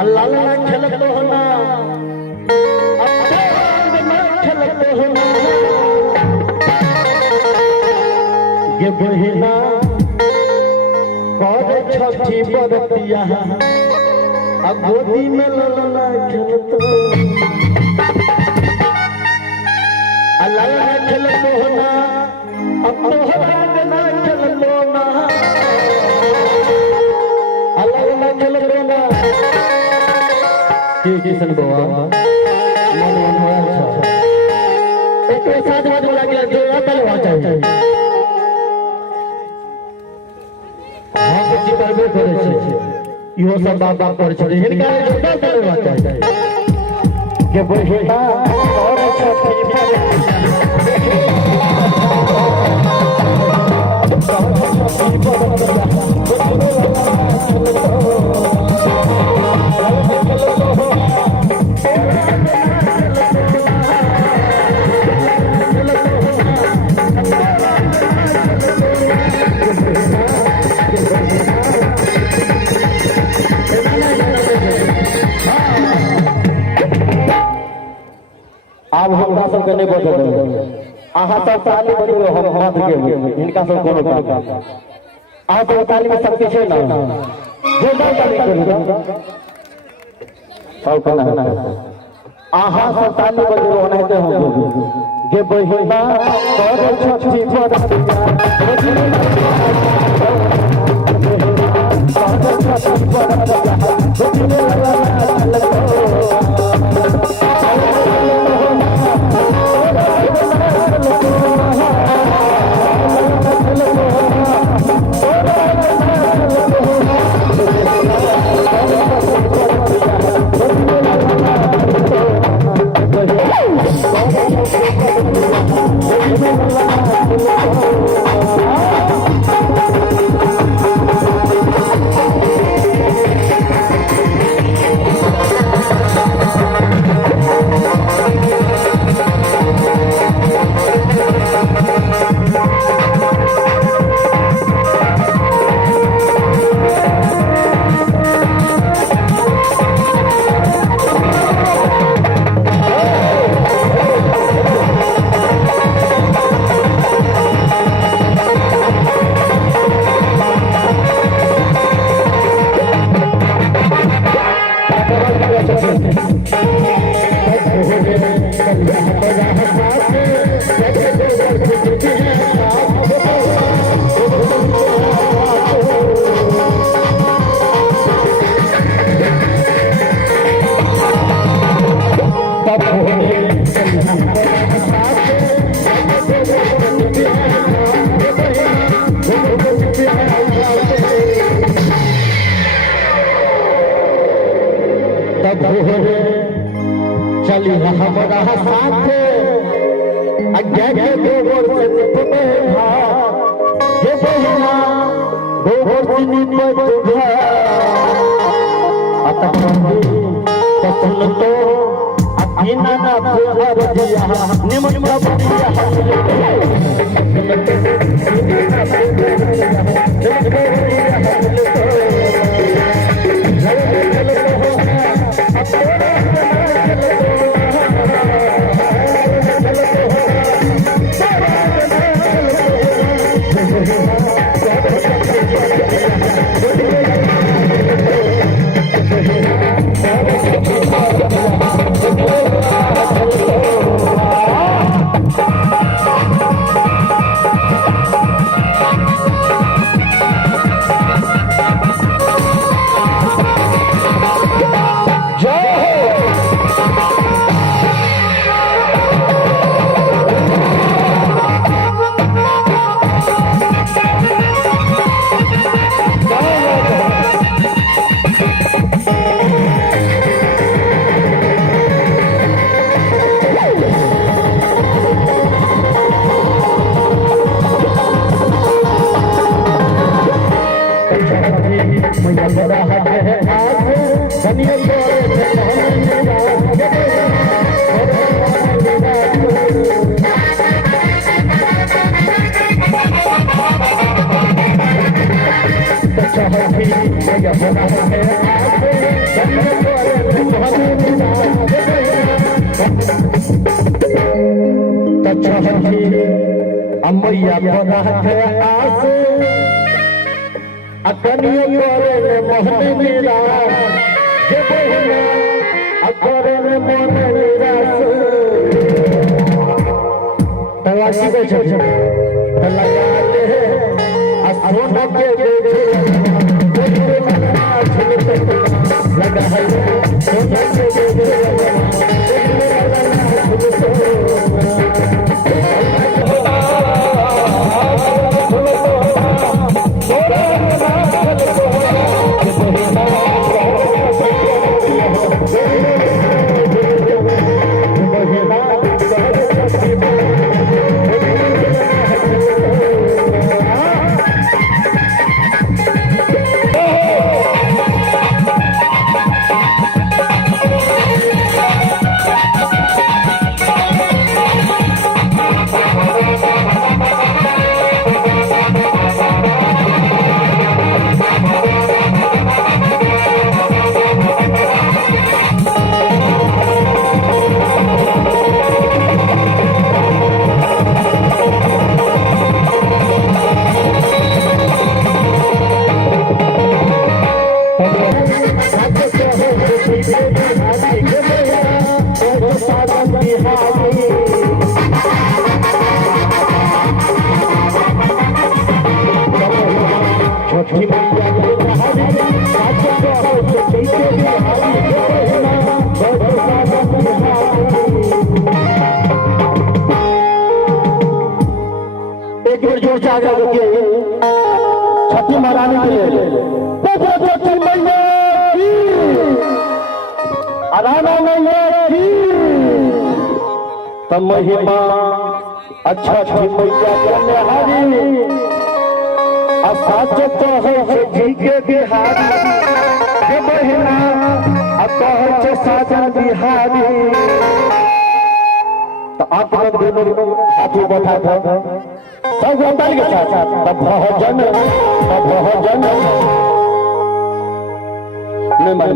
अल्लाह ना खेलत हो ना खेलत हो ना ये बहिना कर छठी बरतिया आ गोदी में ललना खेलत अल्लाह ना खेलत हो ना अब तोहरा ना खेलत ना अल्लाह ना खेलत ना की किशन बाबा मन मोहन छ एक साथ बात बोला गया जो तलवा चाहिए हां कुछ करबे करे छै इहो सब बाबा पर छै हिनका जो तलवा चाहिए के बहिना और छठी अब हमरा सबके नहीं बचत अहाँ सब ताली बजो हम हाथ के इनका सब कोनो काम अहाँ तो ताली में शक्ति छै ना जोरदार ताली करू सब कहना अहाँ सब ताली बजो ओनाहिते हम जे बहिना कर छठी चली हमारा साथ अज्ञा के गोबर से तुम्हें ये बहिना गोबर चीनी पर पसंद तो अकीना ना प्यार दिया निमन है अम्मैया बना है आस अकनियो करे मोहन मेरा हे बहना अकरे मोहन मेरा तवासी के छोटे लगाते हैं सोना के लगा है सोना के छठी महारानी के लिए छठी मैया राना मैया की तब महिमा अच्छा छठी मैया कन्याहारी साच तो है जी के बिहारी हे बहना अतः साजन बिहारी तो आप लोग दोनों हाथों बैठा था सब ताली के साथ तब भजन में मन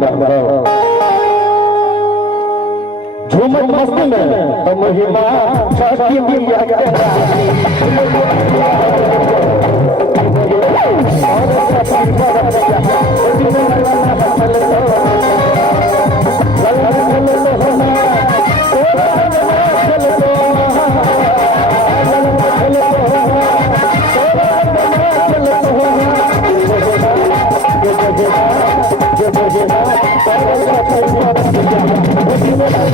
झूमत मस्ती में तो महिमा छठी मैया के Terima kasih.